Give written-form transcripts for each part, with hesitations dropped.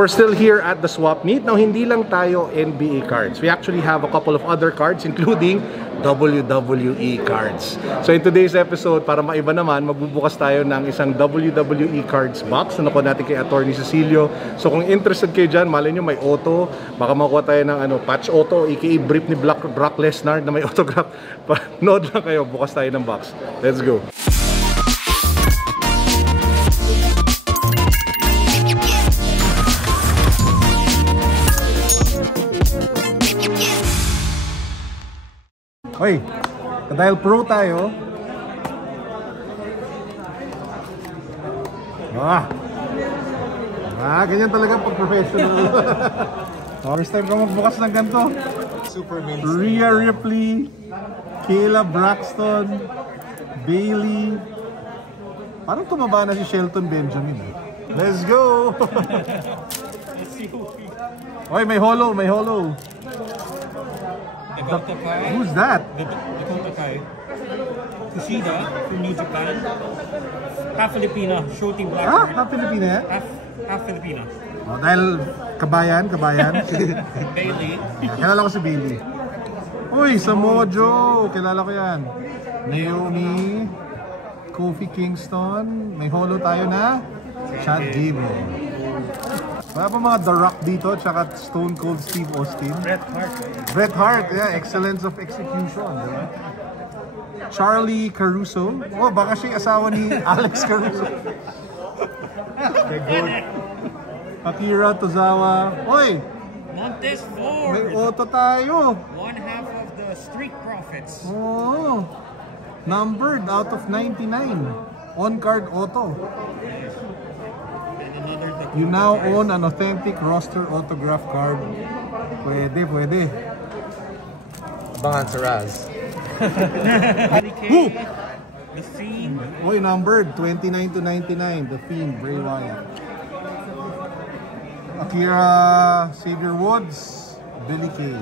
We're still here at the swap meet. Now, hindi lang tayo NBA cards. We actually have a couple of other cards, including WWE cards. So in today's episode, para maiba naman, magbubukas tayo ng isang WWE cards box na nakuha natin kay Attorney Cecilio. So kung interested kayo dyan, malay nyo may auto, baka makuha tayo ng patch auto, aka brief ni Brock Lesnar na may autograph. Nood lang kayo, bukas tayo ng box. Let's go! Hoy, dahil pro tayo. Ganyan talaga pag professional. First time ka magbukas ng ganito. Super mainstream. Rhea Ripley, Kayla Braxton, Bailey. Parang tumaba na si Shelton Benjamin. Let's go! Hoy, may holo, may holo. Who's that? Dakota Kai. Kushida from New Japan. Half Filipina, shorty black. Half Filipina? Half Filipina. Oh, dahil kabayan. Bailey. Kilala ko si Bailey. Uy, Samoa Joe. Kilala ko yan. Naomi. Kofi Kingston. May holo tayo na Chad Gable. Wala pa mga The Rock dito, tsaka Stone Cold Steve Austin. Bret Hart, yeah, excellence of execution, diba? Charlie Caruso. Oh, baka siya asawa ni Alex Caruso. Akira Tozawa. Oy! Montez Ford. May auto tayo. One half of the Street Profits. Oh, numbered out of 99. On-card auto. You now own an authentic roster autograph card. Pwede. Bangan sa Raz. The Fiend. Oy, numbered 29 to 99. The Fiend, Bray Wyatt. Akira Xavier Woods, Billy Kay.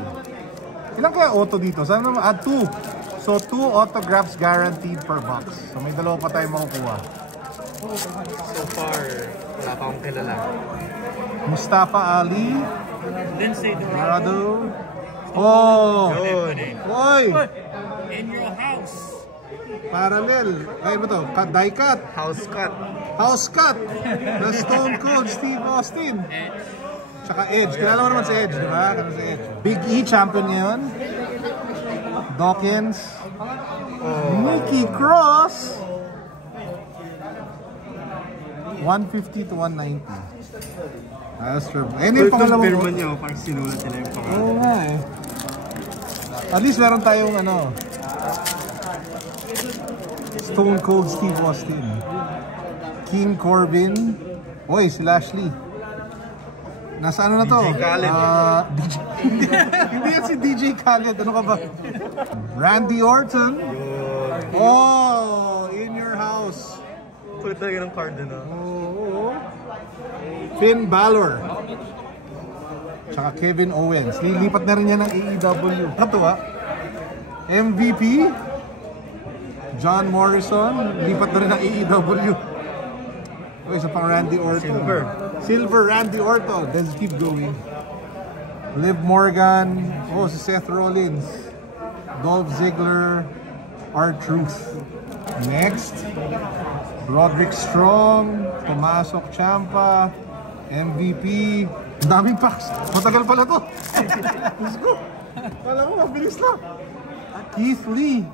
Ilang kaya auto dito? Sana naman add 2. So 2 autographs guaranteed per box. So may dalawa pa tayo makukuha. So far, wala pa akong kilala. Mustafa Ali, Lindsay Dorado. Oh! Oy! In your house. Parallel. Ay ba to? Die cut. House cut. Na Stone Cold Steve Austin. Tsaka Edge. Kilala mo naman si Edge, di ba? Ano si Edge? Big E champion ngayon. Dawkins. Nikki Cross. 150 to 190. That's true. Ayun yung pangalawang Pirma niya, parang sinulat nila yung pangalan. Oo nga eh. At least meron tayong Stone Cold Steve Austin. King Corbin. Oy, si Lashley. Nasa ano na to? DJ Khaled. Hindi yan si DJ Khaled. Ano ka ba? Randy Orton. Oh, in your house. Kulit talaga ng card din, Oh. Finn Balor. Tsaka Kevin Owens. Lilipat na rin yan ng AEW. Katuwa. MVP. John Morrison. Lipat na rin ng AEW. O, isa pang Randy Orton. Silver Randy Orton. Let's keep going. Liv Morgan. Oh, si Seth Rollins. Dolph Ziggler. R-Truth. Next. Roderick Strong. Tomasok Ciampa. MVP. Daming packs. Matagal pala to. Let's go. Kala mo, mabilis lang. Keith Lee.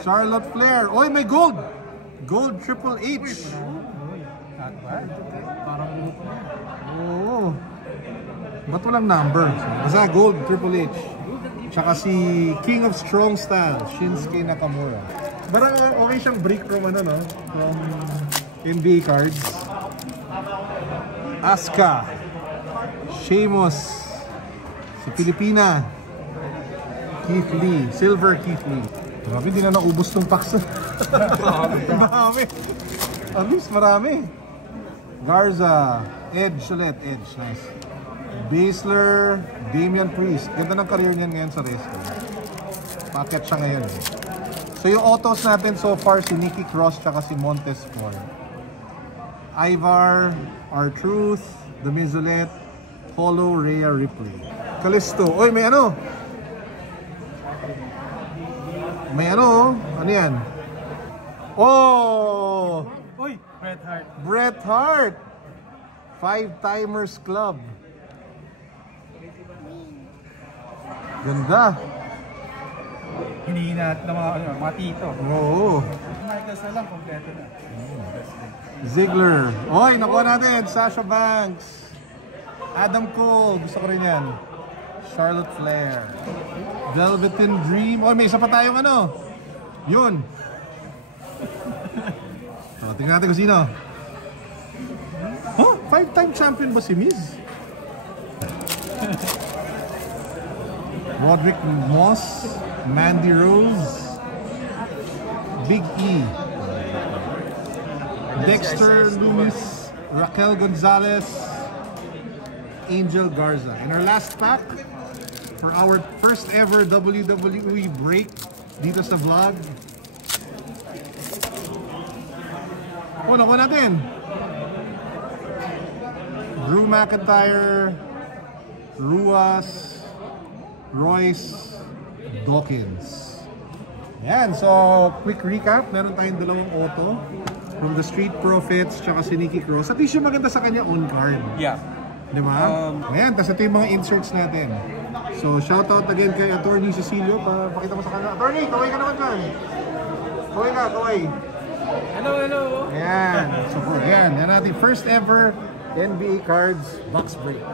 Charlotte Flair. Oy, may gold. Gold Triple H. Oo. Ba't walang number? Basta gold Triple H. Tsaka si King of Strong Style, Shinsuke Nakamura. Parang okay siyang break from from NBA cards. Asuka, Sheamus, si Pilipina, Keith Lee, Silver Keith Lee. Grabe, hindi na naubos tong packs. Marami. At least marami. Garza, Edge ulit, Edge, nice. Baszler, Damian Priest. Ganda ng career niyan ngayon sa wrestling. Packet siya ngayon. So yung autos natin so far, si Nikki Cross tsaka si Montez Ford. Ivar, R-Truth, The Miz ulit. Holo Rhea Ripley. Kalisto. Oy, may ano? May ano? Ano yan? Oh! Uy, Bret Hart. Bret Hart! 5-Timers Club. Ganda. Hinihina ng mga tito. Oo. Michaels na lang, kompleto na. Ziggler. Oy, nakuha natin. Sasha Banks. Adam Cole. Gusto ko rin yan. Charlotte Flair. Velveteen Dream. Oy, may isa pa tayong ano. Yun. So, tingnan natin kung sino. Huh? 5-time champion ba si Miz? Roderick Moss. Mandy Rose. Big E. Dexter Lumis. Raquel Gonzalez. Angel Garza. In our last pack, for our first ever WWE break dito sa vlog. Oh, nakuha natin. Drew McIntyre, Ruas, Royce, Dawkins. Yan, so quick recap. Meron tayong dalawang auto from the Street Profits tsaka si Nikki Cross. At least yung maganda sa kanya on card. Yeah. Diba? Ayan, tapos ito yung mga inserts natin. So, shoutout again kay Attorney Cecilio. Pakita mo sa kanya. Attorney, kaway ka naman dyan. Kaway ka, kaway. Hello, hello. Ayan. So, ayan. Yan natin first ever NBA cards box break.